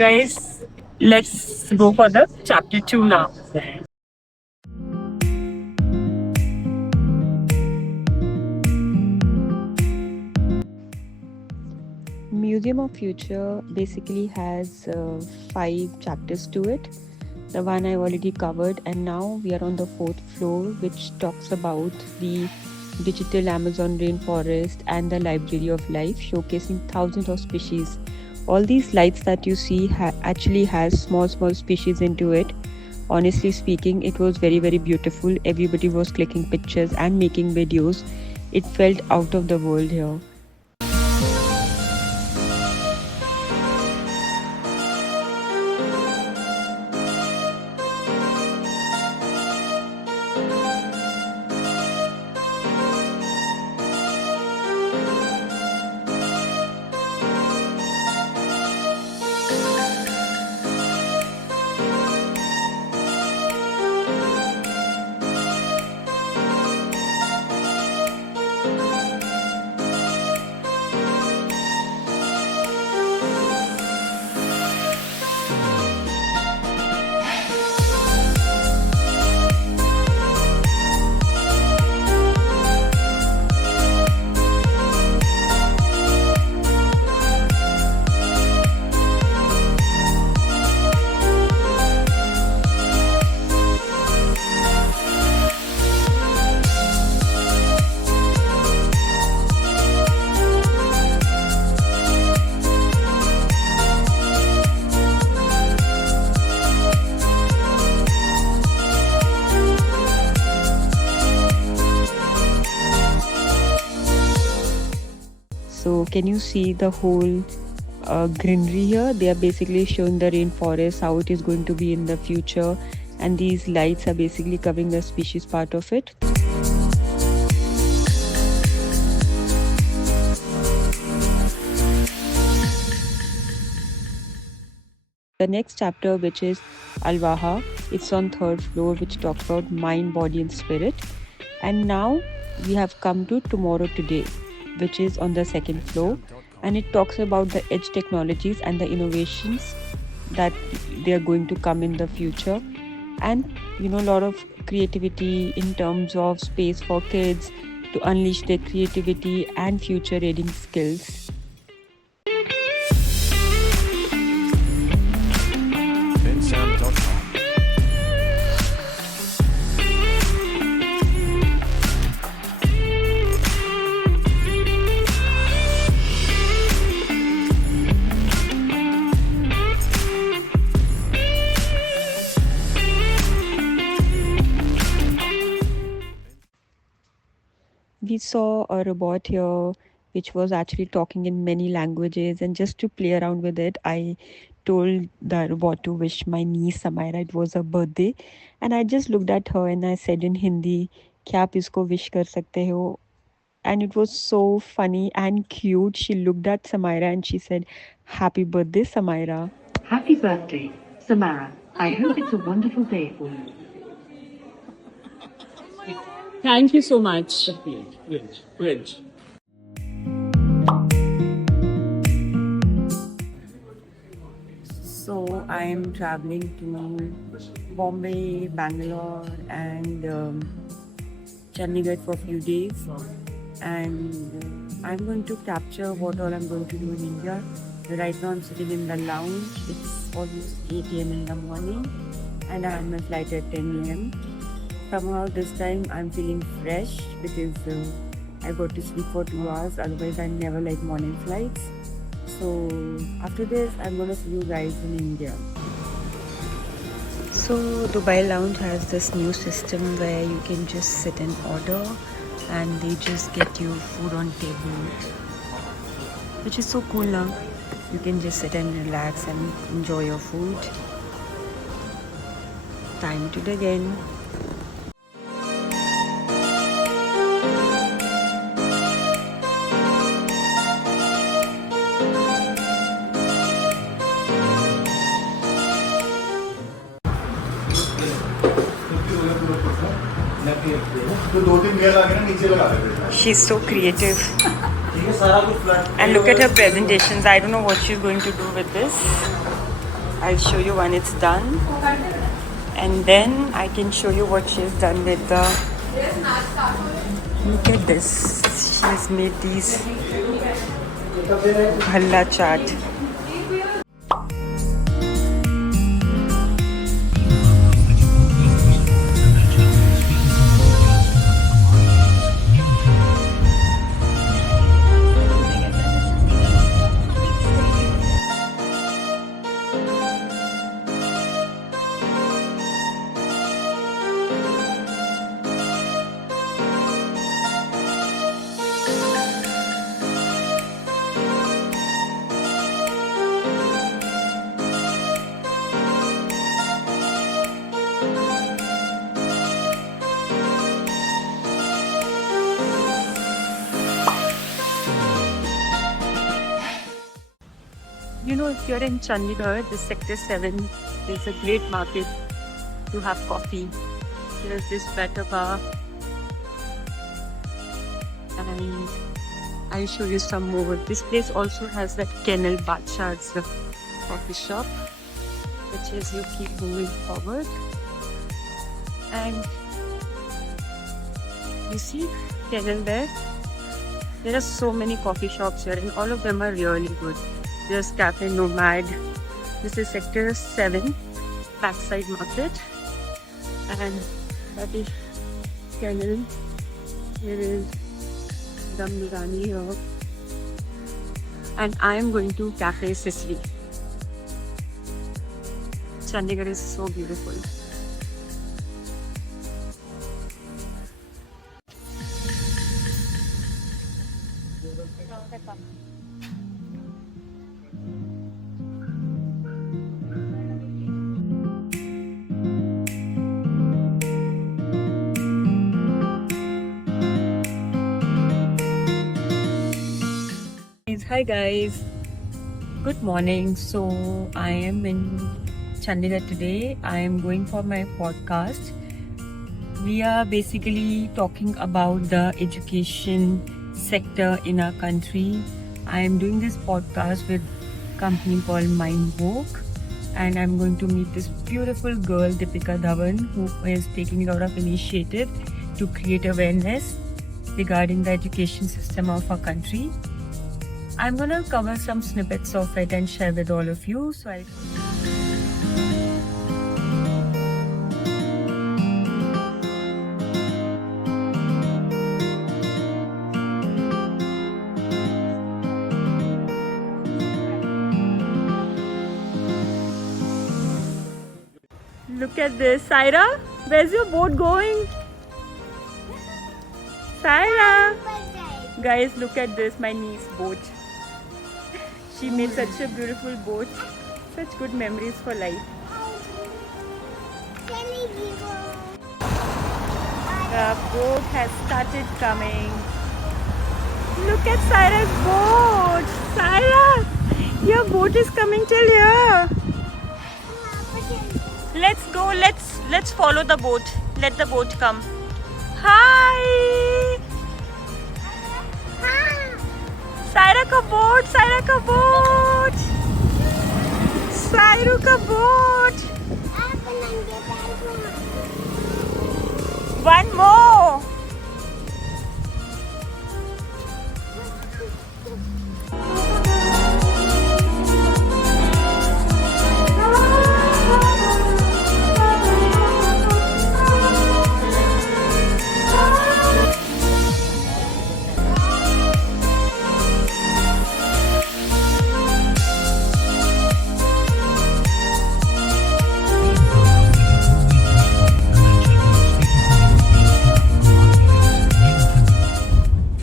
Guys, let's go for the chapter 2 now. Museum of Future basically has 5 chapters to it. The one I already covered, and now we are on the 4th floor, which talks about the digital Amazon rainforest and the Library of Life, showcasing thousands of species. All these lights that you see actually has small species into it. Honestly speaking, it was very beautiful. Everybody was clicking pictures and making videos. It felt out of the world here. So can you see the whole greenery here? They are basically showing the rainforest, how it is going to be in the future, and these lights are basically covering the species part of it. The next chapter, which is Alwaha, it's on 3rd floor, which talks about mind, body and spirit. And now we have come to Tomorrow Today, which is on the 2nd floor, and it talks about the edge technologies and the innovations that they are going to come in the future, and a lot of creativity in terms of space for kids to unleash their creativity and future reading skills. Bensound.com. We saw a robot here which was actually talking in many languages, and just to play around with it, I told the robot to wish my niece Samaira. It was her birthday, and I just looked at her and I said in Hindi, क्या आप इसको wish कर सकते हो? And it was so funny and cute. She looked at Samaira and she said, "Happy birthday, Samaira." Happy birthday, Samara. I hope it's a wonderful day for you. Thank you so much. So I am traveling to Bombay, Bangalore, and Chandigarh for a few days, and I'm going to capture what all I'm going to do in India. Right now I'm sitting in the lounge. It's almost 8 a.m. in the morning, and I have my flight at 10 a.m. Somehow this time I'm feeling fresh because I got to sleep for 2 hours. Otherwise I never like morning flights. So after this I'm gonna see you guys in India. So Dubai Lounge has this new system where you can just sit and order, and they just get you food on table, which is so cool now. You can just sit and relax and enjoy your food. Time to begin. She's so creative. And look at her presentations. I don't know what she's going to do with this. I'll show you when it's done, and then I can show you what she's done with the. Look at this. She's made these bhalla chaat. You know, if you're in Chandigarh, this Sector 7 is a great market to have coffee. There's this better bar, and I'll show you some more. This place also has that Kennel Badshah's coffee shop, which is you keep moving forward. And you see Kennel there? There are so many coffee shops here, and all of them are really good. There's Cafe Nomad. This is Sector 7, backside market. And that is Kennel. Here is Dum Biryani here. And I am going to Cafe Sicily. Chandigarh is so beautiful. Hi guys, good morning. So I am in Chandigarh today. I am going for my podcast. We are basically talking about the education sector in our country. I am doing this podcast with a company called Mindvogue, and I'm going to meet this beautiful girl Deepika Dhawan, who is taking a lot of initiative to create awareness regarding the education system of our country. I'm gonna cover some snippets of it and share with all of you. Look at this. Saira, where's your boat going? Saira! Guys, look at this, my niece's boat. She made such a beautiful boat. Such good memories for life. The boat has started coming. Look at Saira's boat. Saira, your boat is coming till here. Let's go. Let's follow the boat. Let the boat come. Hi. Saira का boat, Saira का boat, सायरू का boat. One more.